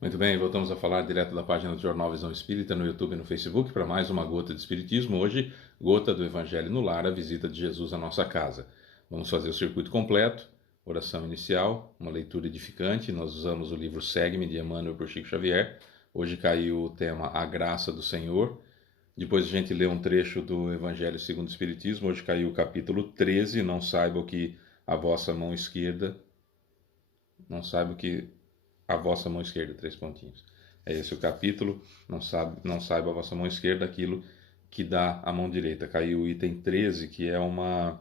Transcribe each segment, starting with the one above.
Muito bem, voltamos a falar direto da página do Jornal Visão Espírita no YouTube e no Facebook para mais uma Gota de Espiritismo. Hoje, Gota do Evangelho no Lar, a visita de Jesus à nossa casa. Vamos fazer o circuito completo, oração inicial, uma leitura edificante. Nós usamos o livro Segue-me, de Emmanuel por Chico Xavier. Hoje caiu o tema A Graça do Senhor. Depois a gente lê um trecho do Evangelho segundo o Espiritismo. Hoje caiu o capítulo 13, não saiba o que a vossa mão esquerda... Não saiba o que a vossa mão esquerda, 3 pontinhos. É esse o capítulo, não saiba a vossa mão esquerda aquilo que dá a mão direita. Caiu o item 13, que é uma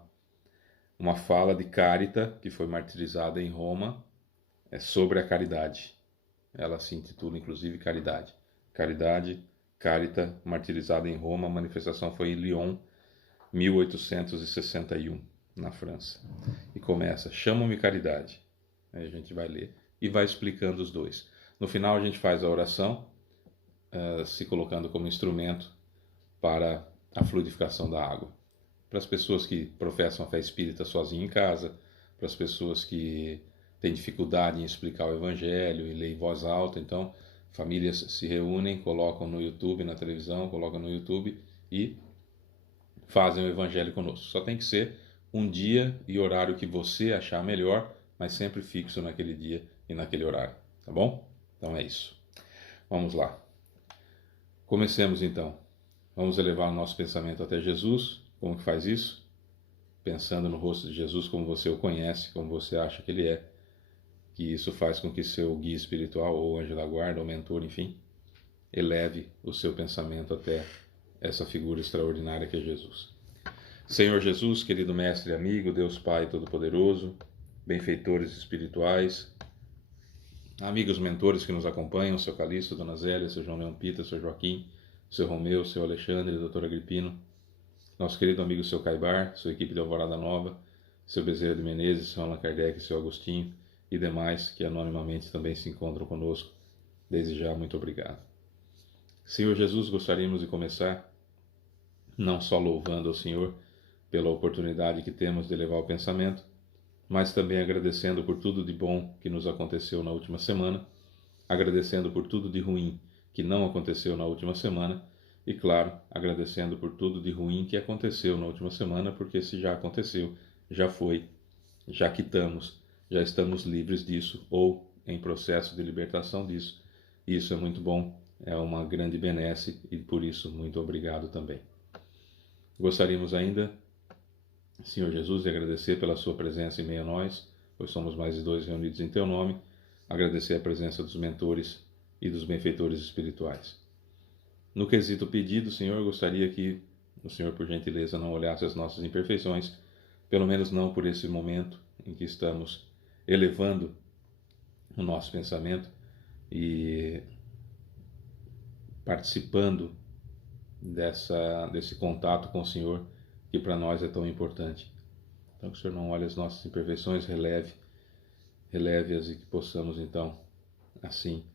fala de Carita, que foi martirizada em Roma, sobre a caridade. Ela se intitula, inclusive, Caridade. Caridade, Carita, martirizada em Roma. A manifestação foi em Lyon, 1861, na França. E começa, chama-me Caridade. Aí a gente vai ler e vai explicando os dois. No final a gente faz a oração, se colocando como instrumento para a fluidificação da água. Para as pessoas que professam a fé espírita sozinho em casa, para as pessoas que têm dificuldade em explicar o Evangelho e ler em voz alta, então famílias se reúnem, colocam no YouTube, na televisão, colocam no YouTube e fazem o Evangelho conosco. Só tem que ser um dia e horário que você achar melhor, mas sempre fixo naquele dia e naquele horário, tá bom? Então é isso. Vamos lá. Comecemos então. Vamos elevar o nosso pensamento até Jesus. Como que faz isso? Pensando no rosto de Jesus como você o conhece, como você acha que ele é. Que isso faz com que seu guia espiritual, ou anjo da guarda, ou mentor, enfim, eleve o seu pensamento até essa figura extraordinária que é Jesus. Senhor Jesus, querido mestre e amigo, Deus Pai Todo-Poderoso, benfeitores espirituais, amigos mentores que nos acompanham, seu Calixto, Dona Zélia, seu João Leão Pita, seu Joaquim, seu Romeu, seu Alexandre, doutor Agripino, nosso querido amigo seu Caibar, sua equipe de Alvorada Nova, seu Bezerra de Menezes, seu Allan Kardec, seu Agostinho e demais que anonimamente também se encontram conosco. Desde já, muito obrigado. Senhor Jesus, gostaríamos de começar não só louvando ao Senhor pela oportunidade que temos de elevar o pensamento, mas também agradecendo por tudo de bom que nos aconteceu na última semana, agradecendo por tudo de ruim que não aconteceu na última semana e, claro, agradecendo por tudo de ruim que aconteceu na última semana, porque se já aconteceu, já foi, já quitamos, já estamos livres disso ou em processo de libertação disso. Isso é muito bom, é uma grande benesse e por isso muito obrigado também. Gostaríamos ainda, Senhor Jesus, de agradecer pela sua presença em meio a nós, pois somos mais de dois reunidos em teu nome, agradecer a presença dos mentores e dos benfeitores espirituais. No quesito pedido, Senhor, gostaria que o Senhor, por gentileza, não olhasse as nossas imperfeições, pelo menos não por esse momento em que estamos elevando o nosso pensamento e participando desse contato com o Senhor, que para nós é tão importante. Então que o Senhor não olhe as nossas imperfeições, releve-as e que possamos então, assim,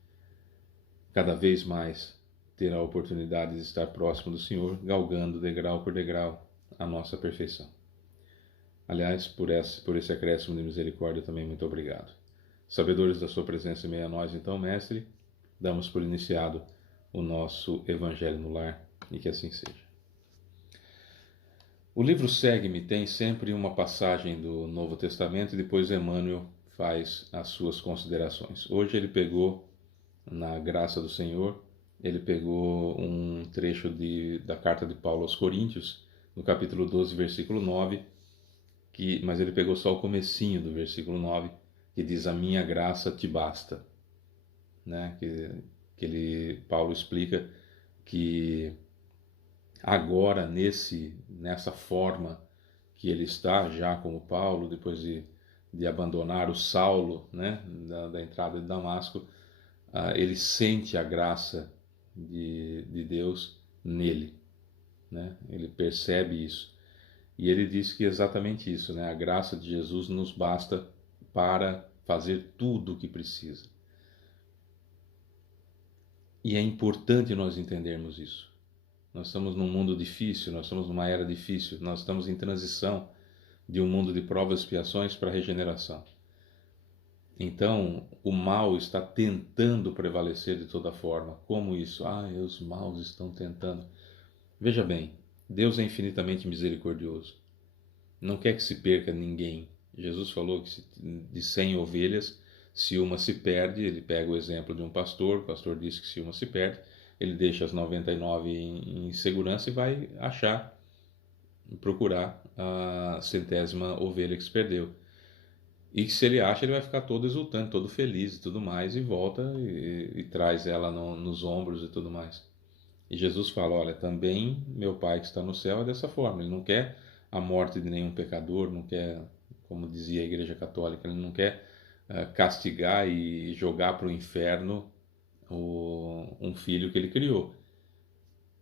cada vez mais ter a oportunidade de estar próximo do Senhor, galgando degrau por degrau a nossa perfeição. Aliás, por esse acréscimo de misericórdia também muito obrigado. Sabedores da sua presença em meio a nós, então, Mestre, damos por iniciado o nosso Evangelho no Lar e que assim seja. O livro Segue-me tem sempre uma passagem do Novo Testamento e depois Emmanuel faz as suas considerações. Hoje ele pegou, na graça do Senhor, ele pegou um trecho da carta de Paulo aos Coríntios, no capítulo 12, versículo 9, mas ele pegou só o comecinho do versículo 9, que diz: a minha graça te basta. Né? Paulo explica que agora, nessa forma que ele está, já como Paulo, depois de abandonar o Saulo, né, da entrada de Damasco, ele sente a graça de Deus nele, né? Ele percebe isso. E ele diz que é exatamente isso, né? A graça de Jesus nos basta para fazer tudo o que precisa. E é importante nós entendermos isso. Nós estamos num mundo difícil, nós estamos numa era difícil, nós estamos em transição de um mundo de provas e expiações para a regeneração. Então, o mal está tentando prevalecer de toda forma. Como isso? Os maus estão tentando. Veja bem, Deus é infinitamente misericordioso. Não quer que se perca ninguém. Jesus falou que de 100 ovelhas, se uma se perde, ele pega o exemplo de um pastor, o pastor disse que se uma se perde, ele deixa as 99 em segurança e vai achar, procurar a centésima ovelha que se perdeu. E que se ele acha, ele vai ficar todo exultante, todo feliz e tudo mais, e volta e traz ela nos ombros e tudo mais. E Jesus fala: olha, também meu Pai que está no céu é dessa forma. Ele não quer a morte de nenhum pecador, não quer, como dizia a Igreja Católica, ele não quer castigar e jogar para o inferno um filho que ele criou.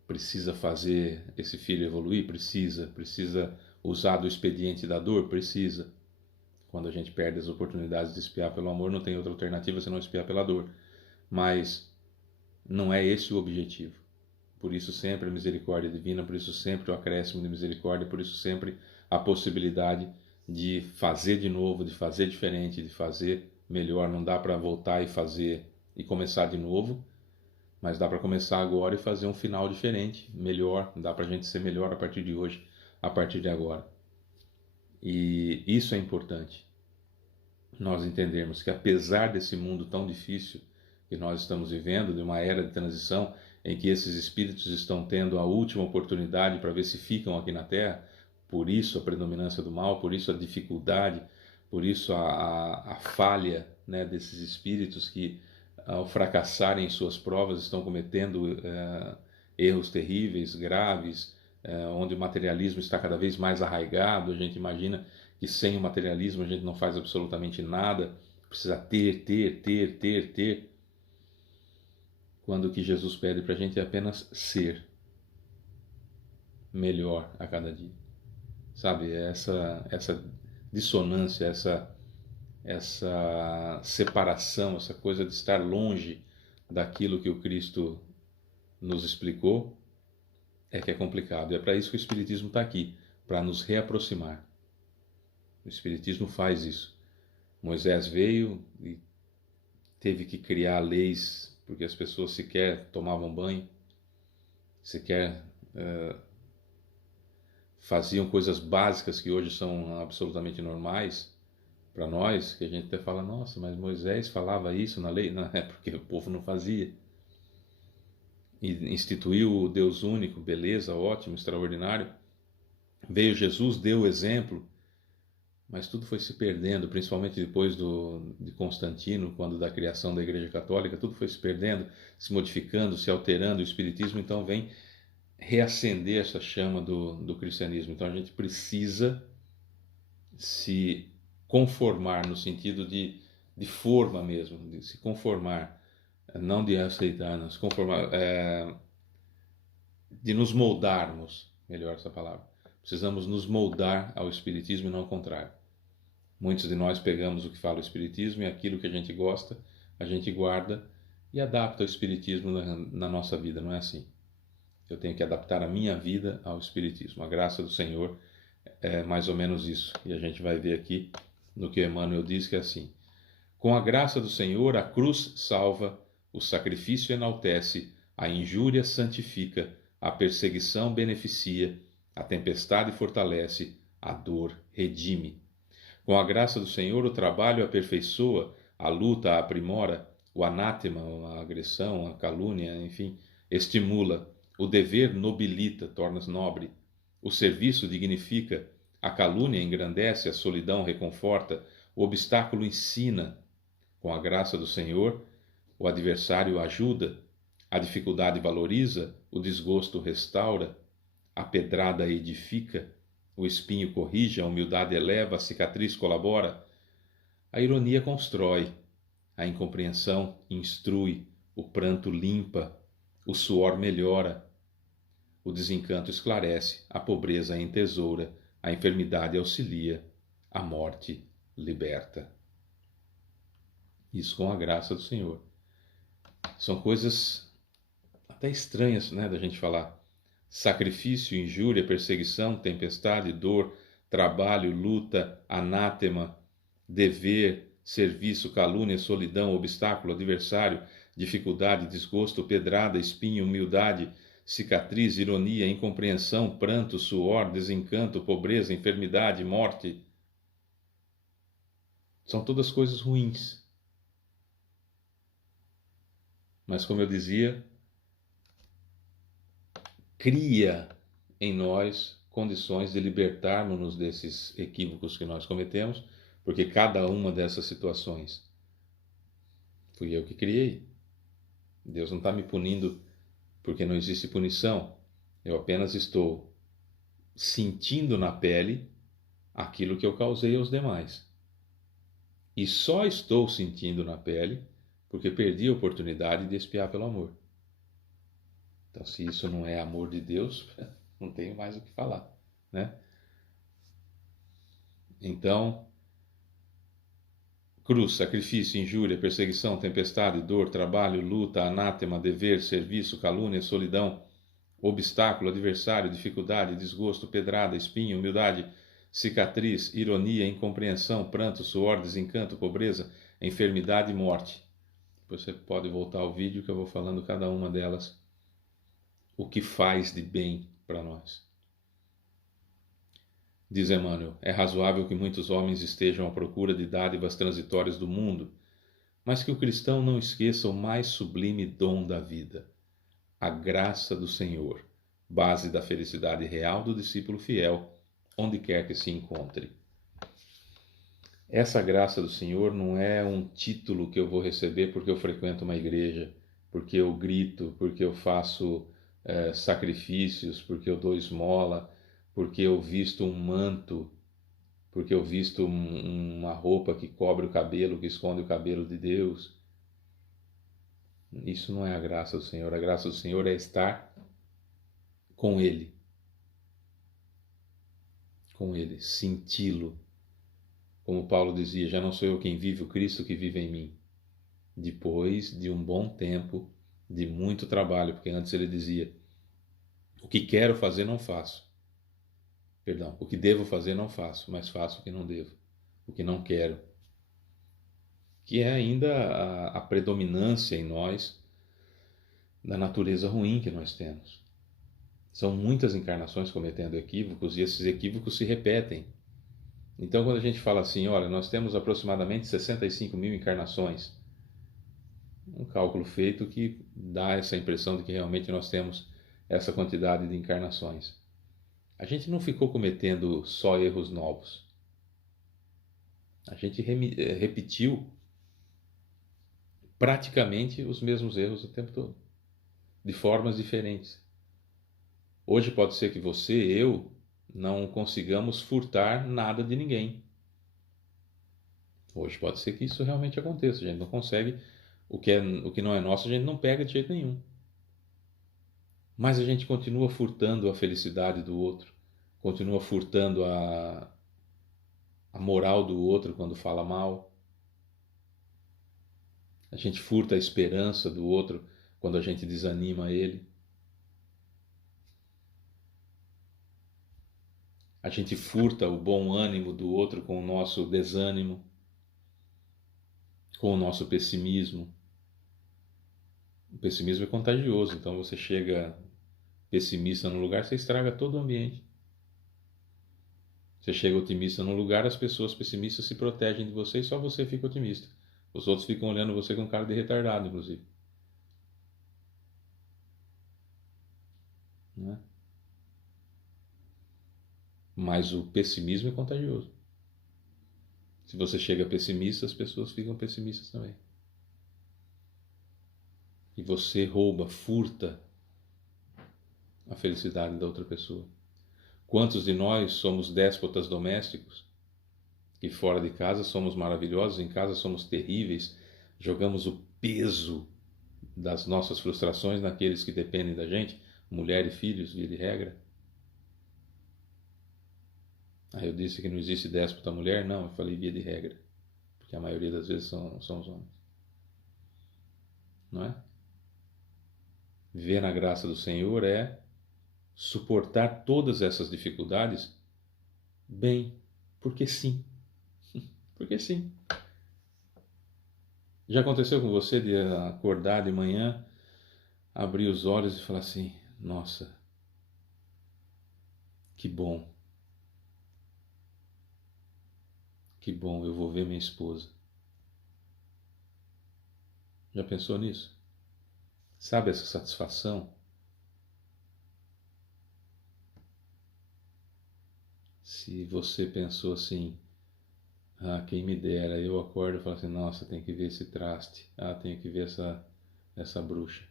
Precisa fazer esse filho evoluir? Precisa usar do expediente da dor? Precisa. Quando a gente perde as oportunidades de espiar pelo amor, não tem outra alternativa senão espiar pela dor. Mas não é esse o objetivo. Por isso sempre a misericórdia divina, por isso sempre o acréscimo de misericórdia, por isso sempre a possibilidade de fazer de novo, de fazer diferente, de fazer melhor. Não dá para voltar e fazer e começar de novo, mas dá para começar agora e fazer um final diferente, melhor. Dá para a gente ser melhor a partir de hoje, a partir de agora. E isso é importante, nós entendermos que apesar desse mundo tão difícil que nós estamos vivendo, de uma era de transição em que esses espíritos estão tendo a última oportunidade para ver se ficam aqui na Terra, por isso a predominância do mal, por isso a dificuldade, por isso a falha, né, desses espíritos que, ao fracassarem em suas provas, estão cometendo erros terríveis, graves, onde o materialismo está cada vez mais arraigado. A gente imagina que sem o materialismo a gente não faz absolutamente nada, precisa ter, quando o que Jesus pede para a gente é apenas ser melhor a cada dia. Sabe, essa dissonância, essa separação, essa coisa de estar longe daquilo que o Cristo nos explicou, é que é complicado. E é para isso que o Espiritismo está aqui, para nos reaproximar. O Espiritismo faz isso. Moisés veio e teve que criar leis, porque as pessoas sequer tomavam banho, sequer faziam coisas básicas que hoje são absolutamente normais para nós, que a gente até fala: nossa, mas Moisés falava isso na lei? Não, é porque o povo não fazia. E instituiu o Deus único, beleza, ótimo, extraordinário. Veio Jesus, deu o exemplo, mas tudo foi se perdendo, principalmente depois de Constantino, quando da criação da Igreja Católica, tudo foi se perdendo, se modificando, se alterando. O Espiritismo então vem reacender essa chama do cristianismo. Então a gente precisa se conformar no sentido de forma mesmo, de se conformar, não de aceitar, não, se conformar, de nos moldarmos, melhor essa palavra. Precisamos nos moldar ao Espiritismo e não ao contrário. Muitos de nós pegamos o que fala o Espiritismo e aquilo que a gente gosta, a gente guarda e adapta o Espiritismo na nossa vida. Não é assim. Eu tenho que adaptar a minha vida ao Espiritismo. A graça do Senhor é mais ou menos isso. E a gente vai ver aqui no que Emmanuel diz, que é assim: com a graça do Senhor, a cruz salva, o sacrifício enaltece, a injúria santifica, a perseguição beneficia, a tempestade fortalece, a dor redime. Com a graça do Senhor, o trabalho aperfeiçoa, a luta aprimora, o anátema, a agressão, a calúnia, enfim, estimula, o dever nobilita, torna-se nobre, o serviço dignifica, a calúnia engrandece, a solidão reconforta, o obstáculo ensina. Com a graça do Senhor, o adversário ajuda, a dificuldade valoriza, o desgosto restaura, a pedrada edifica, o espinho corrige, a humildade eleva, a cicatriz colabora, a ironia constrói, a incompreensão instrui, o pranto limpa, o suor melhora, o desencanto esclarece, a pobreza entesoura, a enfermidade auxilia, a morte liberta. Isso com a graça do Senhor. São coisas até estranhas, né, da gente falar. Sacrifício, injúria, perseguição, tempestade, dor, trabalho, luta, anátema, dever, serviço, calúnia, solidão, obstáculo, adversário, dificuldade, desgosto, pedrada, espinho, humildade, cicatriz, ironia, incompreensão, pranto, suor, desencanto, pobreza, enfermidade, morte. São todas coisas ruins. Mas, como eu dizia, cria em nós condições de libertarmos-nos desses equívocos que nós cometemos, porque cada uma dessas situações fui eu que criei. Deus não está me punindo porque não existe punição. Eu apenas estou sentindo na pele aquilo que eu causei aos demais. E só estou sentindo na pele porque perdi a oportunidade de expiar pelo amor. Então, se isso não é amor de Deus, não tenho mais o que falar, né? Então, cruz, sacrifício, injúria, perseguição, tempestade, dor, trabalho, luta, anátema, dever, serviço, calúnia, solidão, obstáculo, adversário, dificuldade, desgosto, pedrada, espinho, humildade, cicatriz, ironia, incompreensão, pranto, suor, desencanto, pobreza, enfermidade e morte. Você pode voltar ao vídeo que eu vou falando cada uma delas, o que faz de bem para nós. Diz Emmanuel, é razoável que muitos homens estejam à procura de dádivas transitórias do mundo, mas que o cristão não esqueça o mais sublime dom da vida, a graça do Senhor, base da felicidade real do discípulo fiel, onde quer que se encontre. Essa graça do Senhor não é um título que eu vou receber porque eu frequento uma igreja, porque eu grito, porque eu faço sacrifícios, porque eu dou esmola, porque eu visto um manto, porque eu visto uma roupa que cobre o cabelo, que esconde o cabelo de Deus. Isso não é a graça do Senhor. A graça do Senhor é estar com Ele, senti-lo. Como Paulo dizia, já não sou eu quem vive, o Cristo que vive em mim. Depois de um bom tempo, de muito trabalho, porque antes ele dizia, o que quero fazer não faço. Perdão, o que devo fazer não faço, mas faço o que não devo, o que não quero. Que é ainda a predominância em nós da natureza ruim que nós temos. São muitas encarnações cometendo equívocos e esses equívocos se repetem. Então, quando a gente fala assim, olha, nós temos aproximadamente 65 mil encarnações, um cálculo feito que dá essa impressão de que realmente nós temos essa quantidade de encarnações. A gente não ficou cometendo só erros novos. A gente repetiu praticamente os mesmos erros o tempo todo, de formas diferentes. Hoje pode ser que você, eu, não consigamos furtar nada de ninguém. Hoje pode ser que isso realmente aconteça. A gente não consegue, o que não é nosso, a gente não pega de jeito nenhum. Mas a gente continua furtando a felicidade do outro, continua furtando a moral do outro quando fala mal. A gente furta a esperança do outro quando a gente desanima ele. A gente furta o bom ânimo do outro com o nosso desânimo, com o nosso pessimismo. O pessimismo é contagioso, então você chega pessimista no lugar, você estraga todo o ambiente. Você chega otimista no lugar, as pessoas pessimistas se protegem de você e só você fica otimista. Os outros ficam olhando você com cara de retardado, inclusive. Não é? Mas o pessimismo é contagioso. Se você chega pessimista, as pessoas ficam pessimistas também. E você rouba, furta a felicidade da outra pessoa. Quantos de nós somos déspotas domésticos, que fora de casa somos maravilhosos, em casa somos terríveis, jogamos o peso das nossas frustrações naqueles que dependem da gente, mulher e filhos, via de regra. Aí eu disse que não existe déspota mulher? Não, eu falei via de regra, porque a maioria das vezes são os homens. Não é? Viver na graça do Senhor é suportar todas essas dificuldades bem, porque sim. Porque sim. Já aconteceu com você de acordar de manhã, abrir os olhos e falar assim: nossa, que bom, eu vou ver minha esposa. Já pensou nisso? Sabe essa satisfação? Se você pensou assim: ah, quem me dera, eu acordo e falo assim: nossa, tem que ver esse traste, ah, tenho que ver essa bruxa.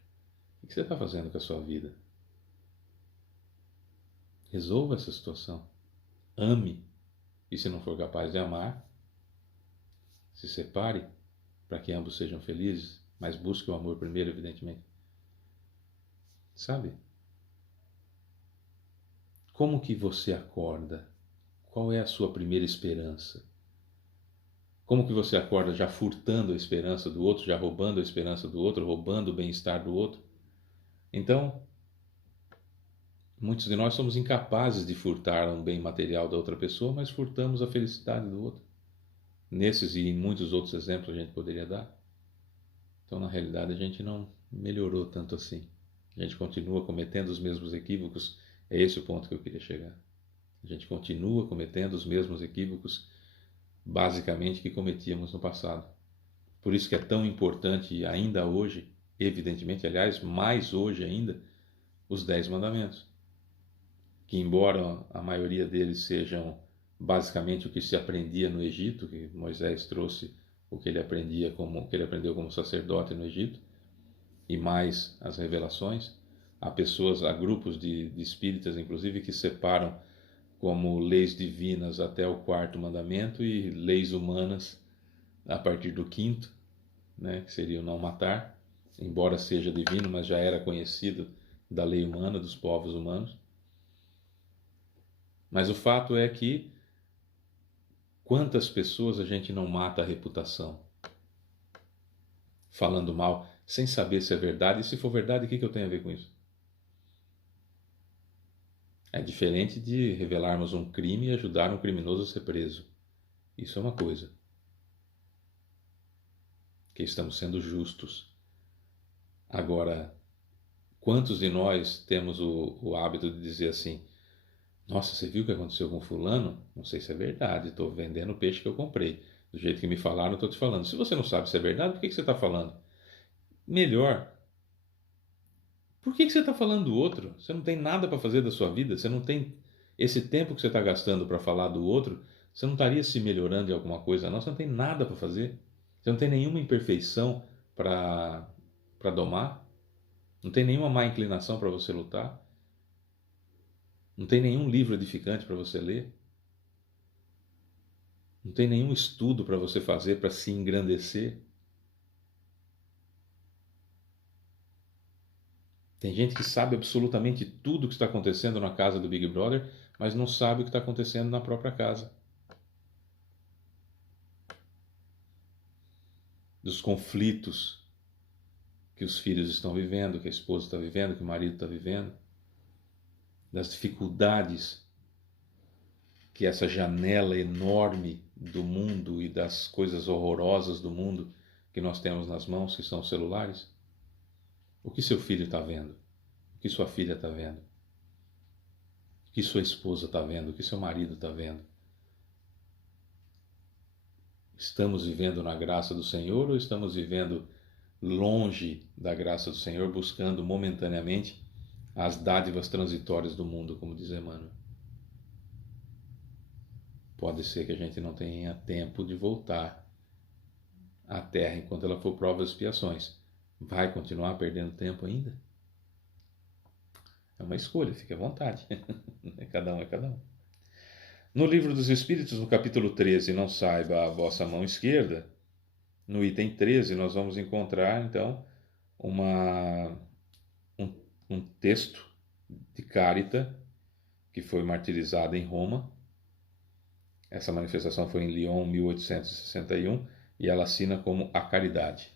O que você está fazendo com a sua vida? Resolva essa situação. Ame. E se não for capaz de amar, se separe para que ambos sejam felizes, mas busque o amor primeiro, evidentemente. Sabe? Como que você acorda? Qual é a sua primeira esperança? Como que você acorda já furtando a esperança do outro, já roubando a esperança do outro, roubando o bem-estar do outro? Então, muitos de nós somos incapazes de furtar um bem material da outra pessoa, mas furtamos a felicidade do outro. Nesses e em muitos outros exemplos a gente poderia dar. Então, na realidade, a gente não melhorou tanto assim. A gente continua cometendo os mesmos equívocos. É esse o ponto que eu queria chegar. A gente continua cometendo os mesmos equívocos, basicamente, que cometíamos no passado. Por isso que é tão importante ainda hoje, evidentemente, aliás, mais hoje ainda, os 10 mandamentos. Que embora a maioria deles sejam basicamente o que se aprendia no Egito, que Moisés trouxe o que ele aprendeu como sacerdote no Egito, e mais as revelações, há grupos de espíritas, inclusive, que separam como leis divinas até o quarto mandamento e leis humanas a partir do quinto, né, que seria o não matar, embora seja divino, mas já era conhecido da lei humana, dos povos humanos. Mas o fato é que quantas pessoas a gente não mata a reputação falando mal, sem saber se é verdade, e se for verdade, o que eu tenho a ver com isso? É diferente de revelarmos um crime e ajudar um criminoso a ser preso. Isso é uma coisa. Que estamos sendo justos. Agora, quantos de nós temos o hábito de dizer assim: nossa, você viu o que aconteceu com fulano? Não sei se é verdade, estou vendendo o peixe que eu comprei. Do jeito que me falaram, estou te falando. Se você não sabe se é verdade, por que você está falando? Melhor, por que você está falando do outro? Você não tem nada para fazer da sua vida? Você não tem esse tempo que você está gastando para falar do outro? Você não estaria se melhorando em alguma coisa? Não, você não tem nada para fazer. Você não tem nenhuma imperfeição para domar. Não tem nenhuma má inclinação para você lutar. Não tem nenhum livro edificante para você ler. Não tem nenhum estudo para você fazer para se engrandecer. Tem gente que sabe absolutamente tudo o que está acontecendo na casa do Big Brother, mas não sabe o que está acontecendo na própria casa. Dos conflitos que os filhos estão vivendo, que a esposa está vivendo, que o marido está vivendo, das dificuldades que essa janela enorme do mundo e das coisas horrorosas do mundo que nós temos nas mãos, que são os celulares. O que seu filho está vendo? O que sua filha está vendo? O que sua esposa está vendo? O que seu marido está vendo? Estamos vivendo na graça do Senhor ou estamos vivendo longe da graça do Senhor, buscando momentaneamente as dádivas transitórias do mundo, como diz Emmanuel? Pode ser que a gente não tenha tempo de voltar à Terra enquanto ela for prova de expiações. Vai continuar perdendo tempo ainda? É uma escolha, fique à vontade. Cada um é cada um. No Livro dos Espíritos, no capítulo 13, Não Saiba a Vossa Mão Esquerda, no item 13, nós vamos encontrar, então, um, um texto de Carita, que foi martirizada em Roma. Essa manifestação foi em Lyon, 1861, e ela assina como A Caridade.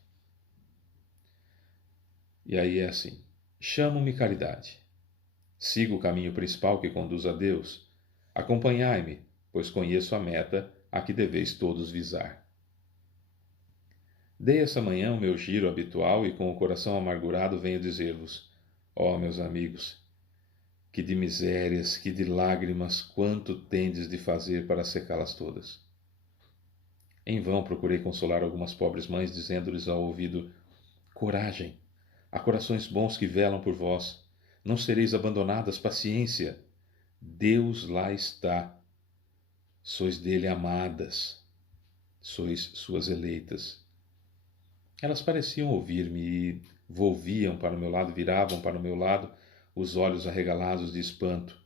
E aí é assim: chamo-me Caridade. Sigo o caminho principal que conduz a Deus. Acompanhai-me, pois conheço a meta a que deveis todos visar. Dei essa manhã o meu giro habitual e com o coração amargurado venho dizer-vos, ó meus amigos, que de misérias, que de lágrimas, quanto tendes de fazer para secá-las todas. Em vão procurei consolar algumas pobres mães, dizendo-lhes ao ouvido, coragem, há corações bons que velam por vós, não sereis abandonadas, paciência, Deus lá está, sois dele amadas, sois suas eleitas. Elas pareciam ouvir-me e volviam para o meu lado, viravam para o meu lado, os olhos arregalados de espanto.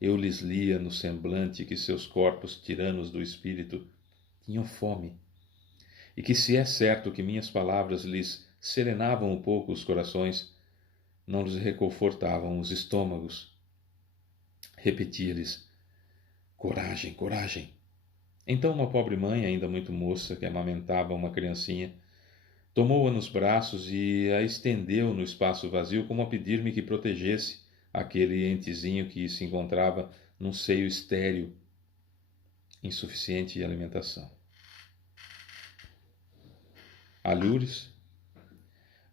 Eu lhes lia no semblante que seus corpos tiranos do espírito tinham fome, e que se é certo que minhas palavras lhes serenavam um pouco os corações, não lhes reconfortavam os estômagos. Repetia-lhes, coragem, coragem. Então uma pobre mãe, ainda muito moça, que amamentava uma criancinha, tomou-a nos braços e a estendeu no espaço vazio, como a pedir-me que protegesse aquele entezinho que se encontrava num seio estéril, insuficiente de alimentação. Alhures,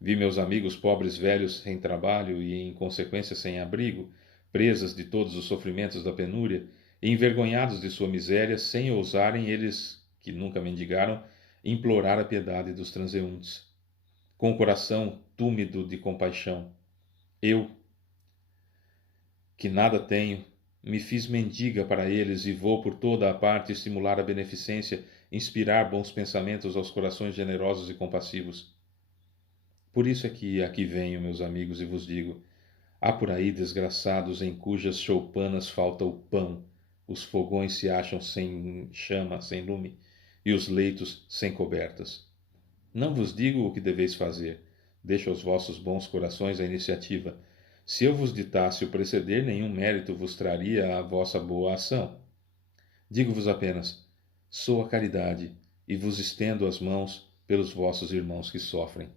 vi meus amigos pobres velhos sem trabalho e, em consequência, sem abrigo, presas de todos os sofrimentos da penúria, e envergonhados de sua miséria, sem ousarem eles, que nunca mendigaram, implorar a piedade dos transeuntes. Com o coração túmido de compaixão, eu, que nada tenho, me fiz mendiga para eles e vou por toda a parte estimular a beneficência, inspirar bons pensamentos aos corações generosos e compassivos. Por isso é que aqui venho, meus amigos, e vos digo, há por aí desgraçados em cujas choupanas falta o pão, os fogões se acham sem chama, sem lume, e os leitos sem cobertas. Não vos digo o que deveis fazer, deixo aos vossos bons corações a iniciativa. Se eu vos ditasse o preceder, nenhum mérito vos traria a vossa boa ação. Digo-vos apenas, sou a caridade, e vos estendo as mãos pelos vossos irmãos que sofrem.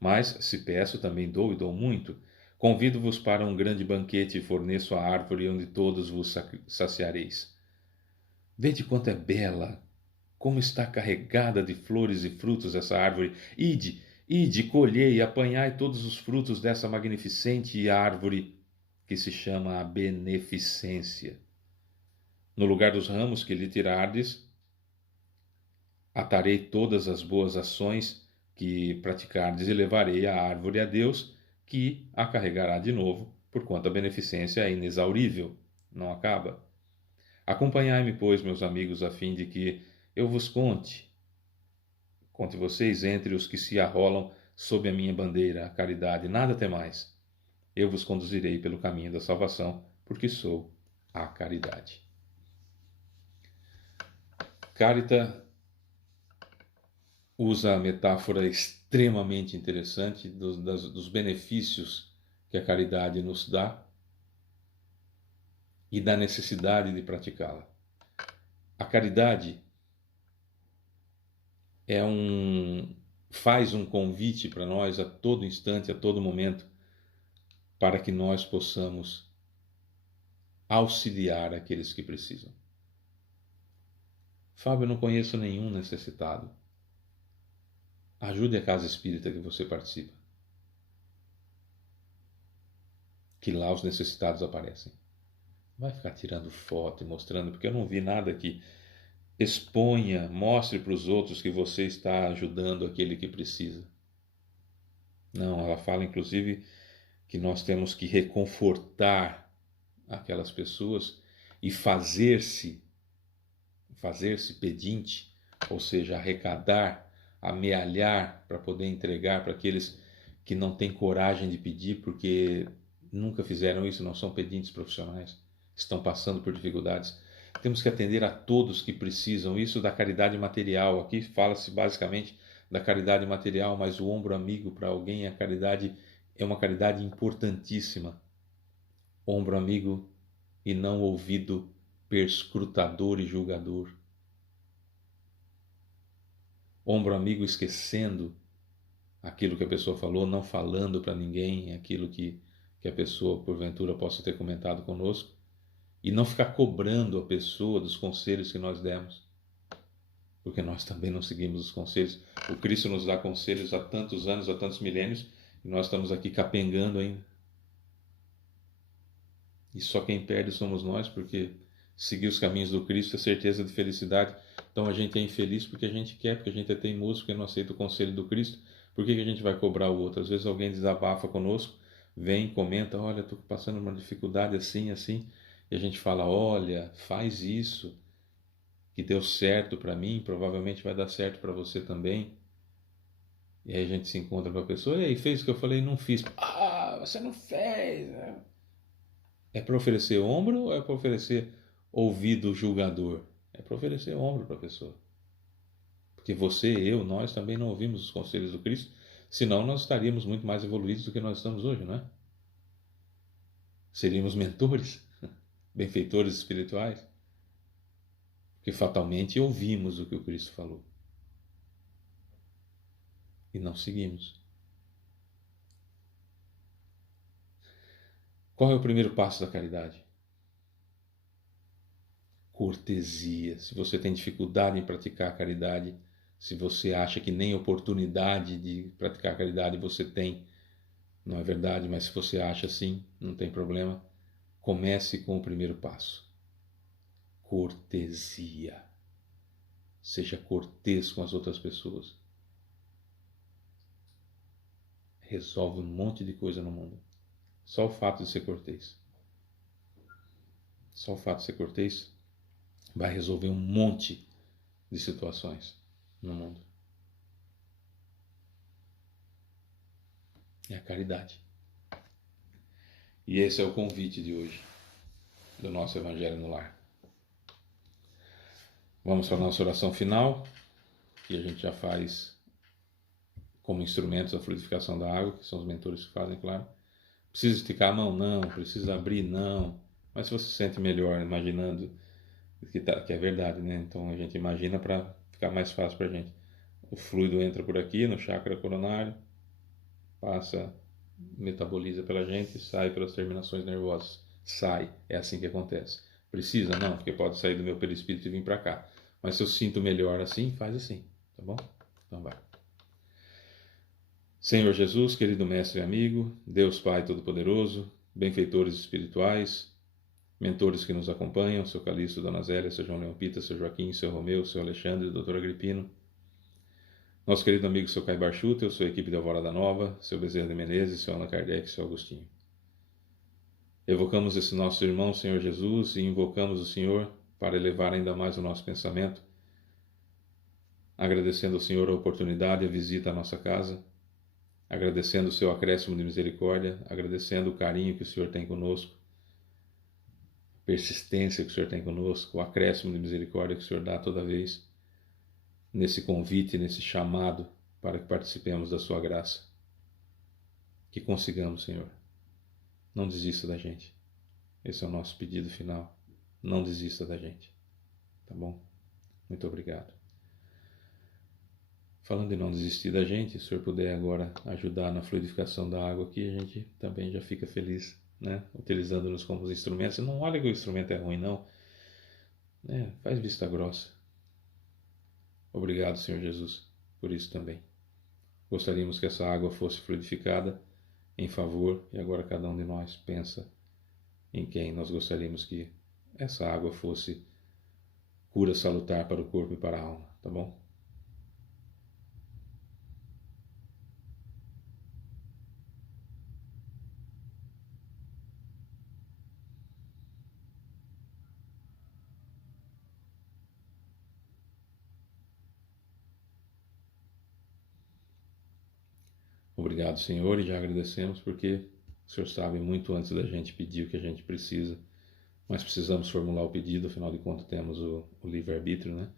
Mas, se peço, também dou e dou muito. Convido-vos para um grande banquete e forneço a árvore onde todos vos saciareis. Vede quanto é bela, como está carregada de flores e frutos essa árvore. Ide, colhei e apanhai todos os frutos dessa magnificente árvore que se chama a beneficência. No lugar dos ramos que lhe tirardes, atarei todas as boas ações que praticardes e levarei a árvore a Deus, que a carregará de novo, porquanto a beneficência é inexaurível, não acaba. Acompanhai-me, pois, meus amigos, a fim de que eu vos conte vocês entre os que se arrolam sob a minha bandeira, a caridade, nada temais. Eu vos conduzirei pelo caminho da salvação, porque sou a caridade. Carita usa a metáfora extremamente interessante dos benefícios que a caridade nos dá e da necessidade de praticá-la. A caridade faz um convite para nós a todo instante, a todo momento, para que nós possamos auxiliar aqueles que precisam. Fábio, eu não conheço nenhum necessitado. Ajude a casa espírita que você participa, que lá os necessitados aparecem. Não vai ficar tirando foto e mostrando, porque eu não vi nada que exponha, mostre para os outros que você está ajudando aquele que precisa. Não, ela fala inclusive que nós temos que reconfortar aquelas pessoas e fazer-se pedinte, ou seja, arrecadar, amealhar para poder entregar para aqueles que não têm coragem de pedir porque nunca fizeram isso, não são pedintes profissionais, estão passando por dificuldades. Temos que atender a todos que precisam, isso da caridade material. Aqui fala-se basicamente da caridade material, mas o ombro amigo para alguém é uma caridade importantíssima. Ombro amigo e não ouvido perscrutador e julgador. Ombro amigo esquecendo aquilo que a pessoa falou, não falando para ninguém aquilo que a pessoa porventura possa ter comentado conosco, e não ficar cobrando a pessoa dos conselhos que nós demos. porque nós também não seguimos os conselhos. O Cristo nos dá conselhos há tantos anos, há tantos milênios, e nós estamos aqui capengando ainda. E só quem perde somos nós, porque seguir os caminhos do Cristo é certeza de felicidade. Então a gente é infeliz porque a gente quer, porque a gente é teimoso, porque não aceita o conselho do Cristo. Por que a gente vai cobrar o outro? Às vezes alguém desabafa conosco, vem, comenta, olha, estou passando uma dificuldade assim, assim, e a gente fala, olha, faz isso, que deu certo para mim, provavelmente vai dar certo para você também. E aí a gente se encontra com a pessoa, e aí, fez o que eu falei? Não fiz. Ah, você não fez. É para oferecer ombro ou é para oferecer ouvido julgador? É para oferecer ombro para a pessoa. Porque você, eu, nós também não ouvimos os conselhos do Cristo, senão nós estaríamos muito mais evoluídos do que nós estamos hoje, não é? Seríamos mentores, benfeitores espirituais, porque fatalmente ouvimos o que o Cristo falou e não seguimos. Qual é o primeiro passo da caridade? Cortesia. Se você tem dificuldade em praticar a caridade, se você acha que nem oportunidade de praticar a caridade você tem, não é verdade, mas se você acha assim, não tem problema, comece com o primeiro passo. Cortesia. Seja cortês com as outras pessoas. Resolve um monte de coisa no mundo. Só o fato de ser cortês. Só o fato de ser cortês vai resolver um monte de situações no mundo. É a caridade. E esse é o convite de hoje, do nosso Evangelho no Lar. Vamos para a nossa oração final, que a gente já faz como instrumentos da fluidificação da água, que são os mentores que fazem, claro. Precisa esticar a mão? Não. Precisa abrir? Não. Mas se você se sente melhor imaginando que é verdade, né? Então a gente imagina para ficar mais fácil para a gente. O fluido entra por aqui no chakra coronário, passa, metaboliza pela gente e sai pelas terminações nervosas. Sai. É assim que acontece. Precisa? Não, porque pode sair do meu perispírito e vir para cá. Mas se eu sinto melhor assim, faz assim, tá bom? Então vai. Senhor Jesus, querido mestre e amigo, Deus Pai Todo-Poderoso, benfeitores espirituais, mentores que nos acompanham, seu Calixto, Dona Zélia, seu João Leão Pita, seu Joaquim, seu Romeu, seu Alexandre, doutor Agripino, nosso querido amigo seu Caibar Schutel, sua equipe de Alvorada Nova, seu Bezerra de Menezes, seu Allan Kardec, seu Agostinho. Evocamos esse nosso irmão, Senhor Jesus, e invocamos o Senhor para elevar ainda mais o nosso pensamento, agradecendo ao Senhor a oportunidade e a visita à nossa casa, agradecendo o seu acréscimo de misericórdia, agradecendo o carinho que o Senhor tem conosco, a persistência que o Senhor tem conosco, o acréscimo de misericórdia que o Senhor dá toda vez, nesse convite, nesse chamado para que participemos da sua graça. Que consigamos, Senhor. Não desista da gente. Esse é o nosso pedido final. Não desista da gente. Tá bom? Muito obrigado. Falando em não desistir da gente, se o senhor puder agora ajudar na fluidificação da água aqui, a gente também já fica feliz, né? Utilizando-nos como instrumentos. Não olha que o instrumento é ruim, não. Faz vista grossa. Obrigado, Senhor Jesus, por isso também. Gostaríamos que essa água fosse fluidificada em favor, e agora cada um de nós pensa em quem nós gostaríamos que essa água fosse cura salutar para o corpo e para a alma, tá bom? Obrigado, Senhor, e já agradecemos porque o Senhor sabe muito antes da gente pedir o que a gente precisa, mas precisamos formular o pedido, afinal de contas temos o livre-arbítrio, né?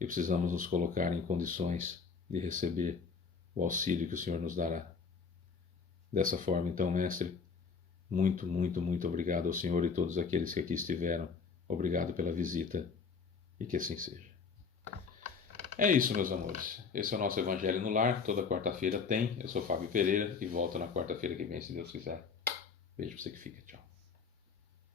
E precisamos nos colocar em condições de receber o auxílio que o Senhor nos dará. Dessa forma, então, mestre, muito, muito, muito obrigado ao Senhor e todos aqueles que aqui estiveram. Obrigado pela visita e que assim seja. É isso, meus amores. Esse é o nosso Evangelho no Lar. Toda quarta-feira tem. Eu sou Fábio Pereira e volto na quarta-feira que vem, se Deus quiser. Beijo pra você que fica. Tchau.